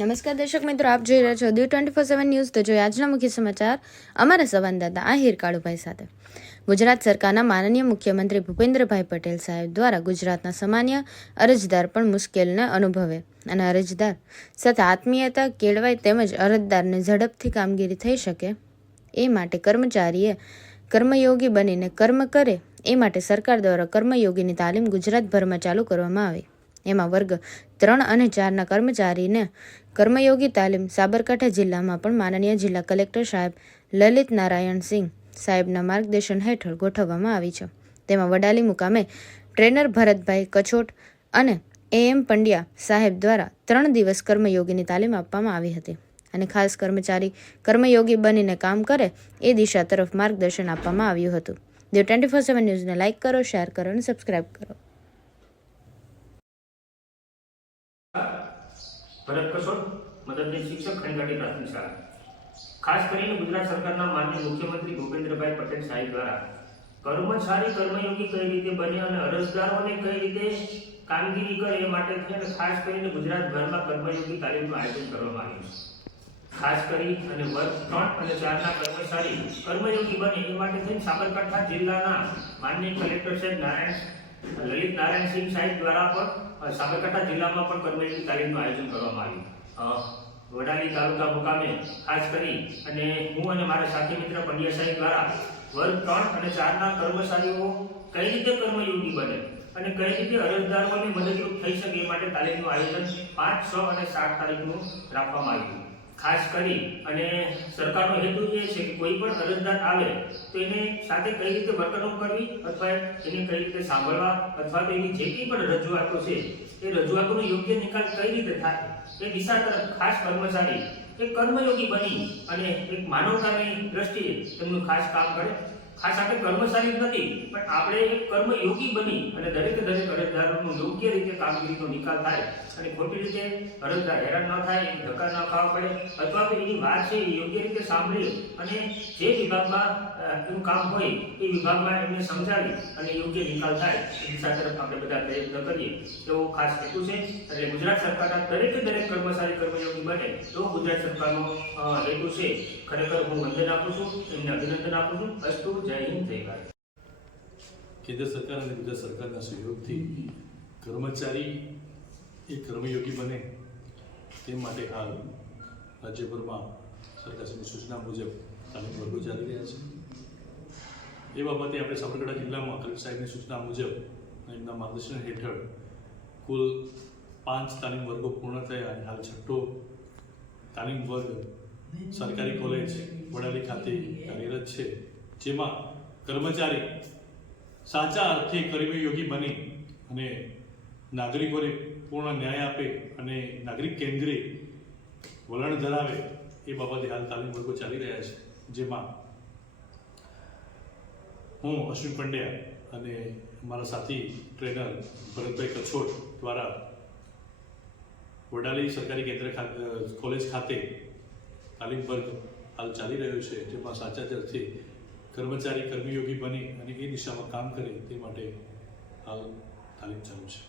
નમસ્કાર દર્શક મિત્રો, આપ જોઈ રહ્યા છો દીવ 24/7 ન્યૂઝ। તો જોઈએ આજના મુખ્ય સમાચાર અમારા સંવાદદાતા આહિર કાળુભાઈ સાથે। ગુજરાત સરકારના માનનીય મુખ્યમંત્રી ભૂપેન્દ્રભાઈ પટેલ સાહેબ દ્વારા ગુજરાતના સામાન્ય અરજદાર પણ મુશ્કેલીને અનુભવે અને અરજદાર સાથે આત્મીયતા કેળવાય તેમજ અરજદારને ઝડપથી કામગીરી થઈ શકે એ માટે કર્મચારીએ કર્મયોગી બનીને કર્મ કરે એ માટે સરકાર દ્વારા કર્મયોગીની તાલીમ ગુજરાતભરમાં ચાલુ કરવામાં આવી। એમાં વર્ગ 3 અને 4ના કર્મચારીને કર્મયોગી તાલીમ સાબરકાંઠા જિલ્લામાં પણ માનનીય જિલ્લા કલેક્ટર સાહેબ લલિત નારાયણ સિંહ સાહેબના માર્ગદર્શન હેઠળ ગોઠવવામાં આવી છે। તેમાં વડાલી મુકામે ટ્રેનર ભરતભાઈ કછોટ અને AM પંડ્યા સાહેબ દ્વારા 3 દિવસ કર્મયોગીની તાલીમ આપવામાં આવી હતી અને ખાસ કર્મચારી કર્મયોગી બનીને કામ કરે એ દિશા તરફ માર્ગદર્શન આપવામાં આવ્યું હતું। દીવ 24/7 ન્યૂઝને લાઇક કરો, શેર કરો અને સબસ્ક્રાઇબ કરો। ભરત કસોટ, મદદનીશ શિક્ષક, ખંડઘાટી પ્રાથમિક શાળા। ખાસ કરીને ગુજરાત સરકારના માનનીય મુખ્યમંત્રી ભૂપેન્દ્રભાઈ પટેલ સાહેબ દ્વારા કર્મચારી કર્મયોગી કઈ રીતે બને અને અરજદારોને કઈ રીતે કામગીરી કરે એ માટે થઈને ખાસ કરીને ગુજરાતભરમાં કર્મયોગી તાલીમનું આયોજન કરવામાં આવ્યું છે। ખાસ કરી અને વર્ગ 3 અને 4ના કર્મચારી કર્મયોગી બને એ માટે થઈને સાબરકાંઠા જિલ્લાના માનનીય કલેક્ટર સાહેબ લલિત નારાયણ સિંહ સાહેબ દ્વારા પણ સાબરકાંઠા જિલ્લામાં પણ કર્મયોગી તાલીમનું આયોજન કરવામાં આવ્યું। વડાલી તાલુકા મુકામે ખાસ કરી અને હું અને મારા સાથી મિત્ર પંડ્યા સાહેબ દ્વારા વર્ગ 3 અને 4ના કર્મચારીઓ કઈ રીતે કર્મયોગી બને અને કઈ રીતે અરજદારોને મદદરૂપ થઈ શકે એ માટે તાલીમનું આયોજન 5, 6 અને 7 તારીખનું રાખવામાં આવ્યું। ખાસ કરી અને સરકારનો હેતુ એ છે કે કોઈ પણ અરજદાર આવે તો એને સાથે કઈ રીતે વર્તણૂક કરવી અથવા એને કઈ રીતે સાંભળવા અથવા તો એની જે કંઈ પણ રજૂઆતો છે એ રજૂઆતોનો યોગ્ય નિકાલ કઈ રીતે થાય એ દિશા તરફ ખાસ કર્મચારી એક કર્મયોગી બની અને એક માનવતાની દ્રષ્ટિએ તેમનું ખાસ કામ કરે। ખાસ આપણે કર્મચારી નથી પણ આપણે એક કર્મયોગી બની અને દરેક અરજદારોનું યોગ્ય રીતે કામગીરીનો નિકાલ થાય અને ખોટી રીતે અરજદાર હેરાન ન થાય, ધક્કા ન ખાવા પડે અથવા તો એની વાત છે એ યોગ્ય રીતે સાંભળી અને જે વિભાગમાં એનું કામ હોય એ વિભાગમાં એમને સમજાવી અને યોગ્ય નિકાલ થાય એ દિશા તરફ આપણે બધા પ્રયત્ન કરીએ એવો ખાસ હેતુ છે। એટલે ગુજરાત સરકારના દરેક કર્મચારી કર્મયોગી બને એવો ગુજરાત સરકારનો હેતુ છે। ખરેખર હું વંદન આપું છું, એમને અભિનંદન આપું છું। અસ્તુ, જય હિન્દ, જય ભારત। કેન્દ્ર સરકાર અને ગુજરાત સરકારના સહયોગથી કર્મચારી એ કર્મયોગી બને તે માટે હાલ રાજ્યભરમાં સરકારની સૂચના મુજબ તાલીમ વર્ગો ચાલી રહ્યા છે। એ બાબતે આપણે સાબરકાંઠા જિલ્લામાં કલેક્ટર સાહેબની સૂચના મુજબ એમના માર્ગદર્શન હેઠળ કુલ 5 તાલીમ વર્ગો પૂર્ણ થયા અને હાલ 6ઠ્ઠો તાલીમ વર્ગ સરકારી કોલેજ વડાલી ખાતે કાર્યરત છે, જેમાં કર્મચારી સાચા અર્થે કર્મયોગી બની અને નાગરિકોને પૂર્ણ ન્યાય આપે અને નાગરિક કેન્દ્રીય વલણ ધરાવે એ બાબતે હાલ તાલીમ વર્ગો ચાલી રહ્યા છે, જેમાં હું અશ્વિન પંડ્યા અને મારા સાથી ટ્રેનર ભરતભાઈ કછોટ દ્વારા વડાલી સરકારી કેન્દ્ર કોલેજ ખાતે તાલીમ વર્ગ હાલ ચાલી રહ્યો છે, જેમાં સાચા અર્થે કર્મચારી કર્મયોગી બને અને એ દિશામાં કામ કરે તે માટે હાલ તાલીમ ચાલુ છે।